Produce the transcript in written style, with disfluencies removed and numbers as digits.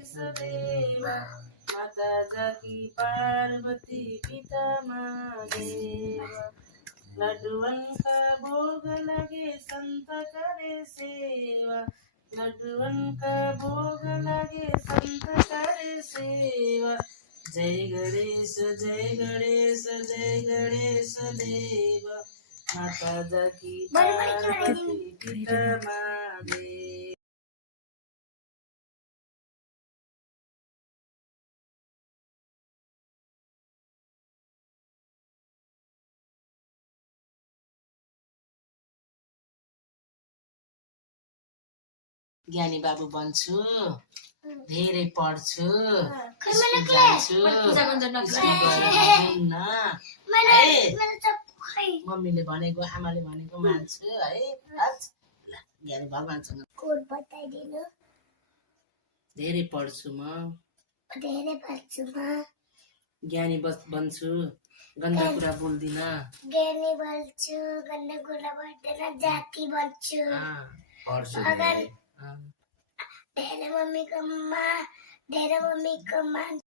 गणेश देव माता जाकी पार्वती पिता महादेव लड्डुअन का भोग लगे संत करे सेवा लड्डुअन का भोग लगे संत करे सेवा जय गणेश जय गणेश देव माता जाकी पार्वती पिता महादेव। ज्ञानी बाबु बन्छु धेरै पढ्छु स्कुल जान्छु मम्मीले भनेको आमाले भनेको मान्छु है ज्ञानी भगवानसँग कोड बताइदिनु धेरै पढ्छु म ज्ञानी बन्छु गन्दा कुरा बोल्दिन ज्ञानी बन्छु गन्दा कुरा बोल्दिन जाति बन्छु धेरै मम्मीको मान